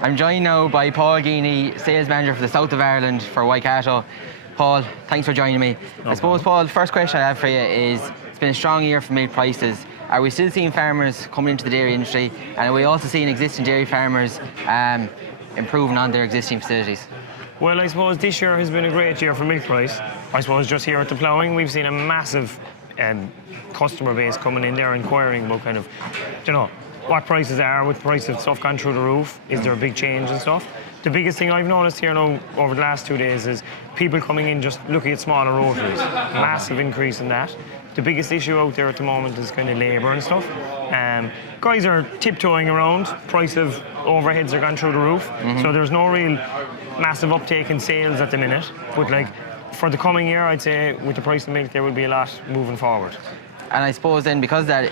I'm joined now by Paul Geeney, Sales Manager for the South of Ireland for Waikato. Paul, thanks for joining me. I suppose, Paul, the first question I have for you is, it's been a strong year for milk prices. Are we still seeing farmers coming into the dairy industry, and are we also seeing existing dairy farmers improving on their existing facilities? Well, I suppose this year has been a great year for milk price. I suppose just here at the Ploughing, we've seen a massive customer base coming in there inquiring about kind of, what prices are, with price of stuff gone through the roof. Is there a big change and stuff? The biggest thing I've noticed here now over the last 2 days is people coming in just looking at smaller rotaries. Massive increase in that. The biggest issue out there at the moment is kind of labour and stuff. Guys are tiptoeing around. Price of overheads are gone through the roof. So there's no real massive uptake in sales at the minute. But like for the coming year, I'd say with the price of milk, there will be a lot moving forward. And I suppose then, because of that,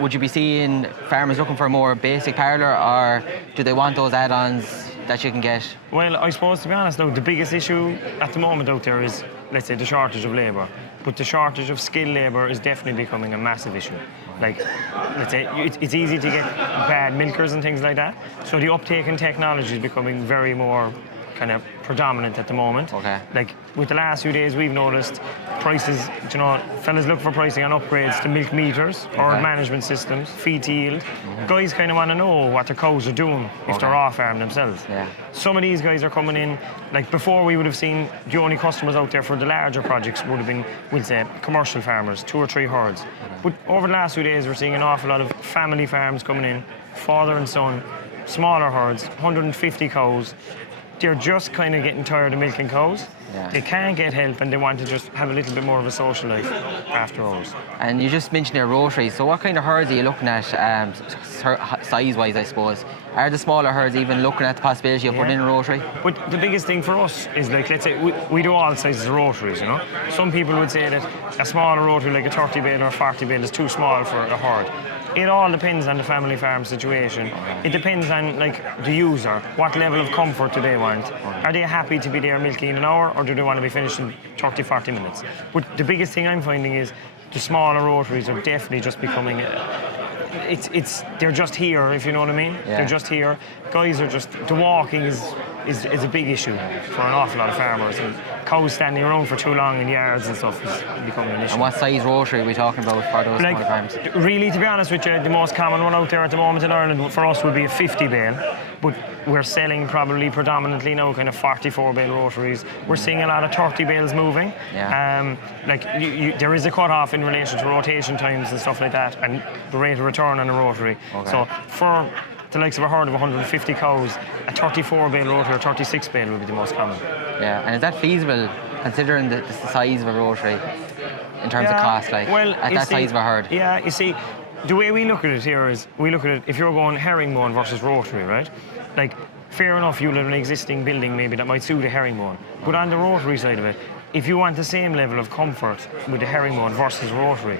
would you be seeing farmers looking for a more basic parlour, or do they want those add-ons that you can get? Well, I suppose, to be honest, though, the biggest issue at the moment out there is, let's say, the shortage of labour. But the shortage of skilled labour is definitely becoming a massive issue. Like, let's say, it's easy to get bad milkers and things like that. So the uptake in technology is becoming very more kind of predominant at the moment. Okay. Like with the last few days, we've noticed prices, fellas look for pricing on upgrades to milk meters, herd management systems, feed to yield. Guys kind of want to know what their cows are doing if they're off farm themselves. Yeah. Some of these guys are coming in, like before we would have seen the only customers out there for the larger projects would have been, we'll say, commercial farmers, 2 or 3 herds. But over the last few days, we're seeing an awful lot of family farms coming in, father and son, smaller herds, 150 cows. They're just kind of getting tired of milking cows. Yeah. They can't get help and they want to just have a little bit more of a social life after hours. And you just mentioned their rotaries. So what kind of herds are you looking at, size-wise, I suppose? Are the smaller herds even looking at the possibility of putting in a rotary? But the biggest thing for us is, like, let's say, we do all sizes of rotaries, Some people would say that a smaller rotary, like a 30 bale or a 40 bale, is too small for a herd. It all depends on the family farm situation. It depends on, like, the user. What level of comfort do they want? Are they happy to be there milking in an hour, or do they want to be finished in 30, 40 minutes? But the biggest thing I'm finding is the smaller rotaries are definitely just becoming... they're just here, if you know what I mean. Yeah. They're just here. Guys are just... The walking is a big issue for an awful lot of farmers. And cows standing around for too long in yards and stuff is becoming an issue. And what size rotary are we talking about for those small farms? Really, to be honest with you, the most common one out there at the moment in Ireland for us would be a 50 bale. But we're selling probably predominantly now kind of 44 bale rotaries. We're seeing a lot of 30 bales moving. Yeah. There is a cut-off in relation to rotation times and stuff like that, and the rate of return on a rotary. Okay. So for the likes of a herd of 150 cows, a 34 bale rotary or 36 bale would be the most common. Yeah, and is that feasible, considering the size of a rotary in terms of cost, at that size of a herd? Yeah, you see, the way we look at it here is, we look at it, if you're going herringbone versus rotary, right? Like, fair enough, you'll have an existing building maybe that might suit a herringbone. But on the rotary side of it, if you want the same level of comfort with the herringbone versus rotary,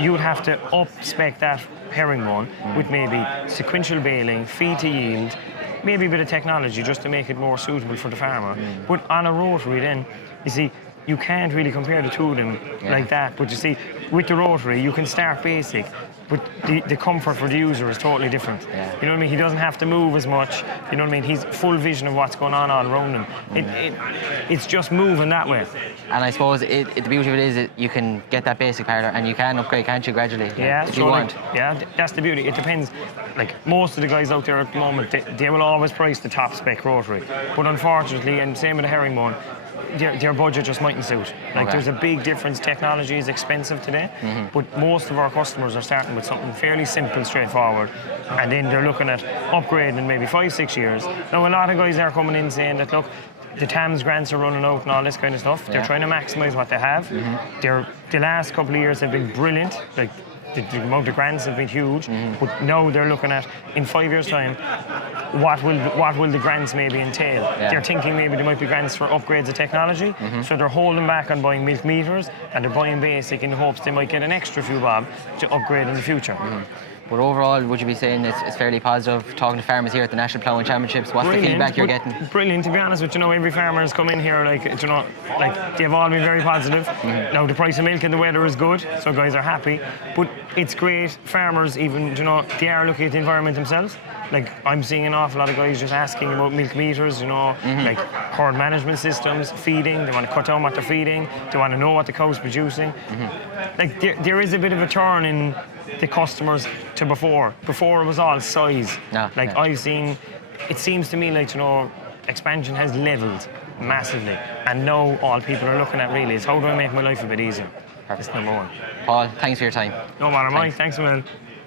you would have to up-spec that herringbone with maybe sequential baling, feed to yield, maybe a bit of technology just to make it more suitable for the farmer. But on a rotary then, you see, you can't really compare the two of them like that. But you see, with the rotary, you can start basic, but the comfort for the user is totally different. Yeah. You know what I mean? He doesn't have to move as much. You know what I mean? He's full vision of what's going on all around him. It's just moving that way. And I suppose the beauty of it is that you can get that basic parlour and you can upgrade, can't you, gradually? Yeah, if you want. Yeah, that's the beauty. It depends. Like, most of the guys out there at the moment, they will always price the top spec rotary. But unfortunately, and same with the herringbone, their budget just mightn't suit. Like, there's a big difference. Technology is expensive today, but most of our customers are starting with something fairly simple, straightforward, and then they're looking at upgrading in maybe 5-6 years. Now, a lot of guys are coming in saying that, look, the TAMS grants are running out and all this kind of stuff. They're trying to maximise what they have. The last couple of years have been brilliant. Like, the amount of grants have been huge, but now they're looking at, in 5 years' time, what will the grants maybe entail? Yeah. They're thinking maybe there might be grants for upgrades of technology, so they're holding back on buying milk meters, and they're buying basic in the hopes they might get an extra few bob to upgrade in the future. But overall, would you be saying it's fairly positive talking to farmers here at the National Ploughing Championships? What's the feedback you're getting? Brilliant, to be honest with you. Every farmer has come in here, they've all been very positive. Now, the price of milk and the weather is good, so guys are happy. But it's great, farmers even, they are looking at the environment themselves. like I'm seeing an awful lot of guys just asking about milk meters, you know, like herd management systems, feeding. They want to cut down what they're feeding. They want to know what the cow's producing. Like there is a bit of a turn in the customers to before. Before it was all size. I've seen, it seems to me like, you know, expansion has leveled massively, and now all people are looking at really is how do I make my life a bit easier. That's number one. Paul, thanks for your time. No matter, Mike. Thanks, man.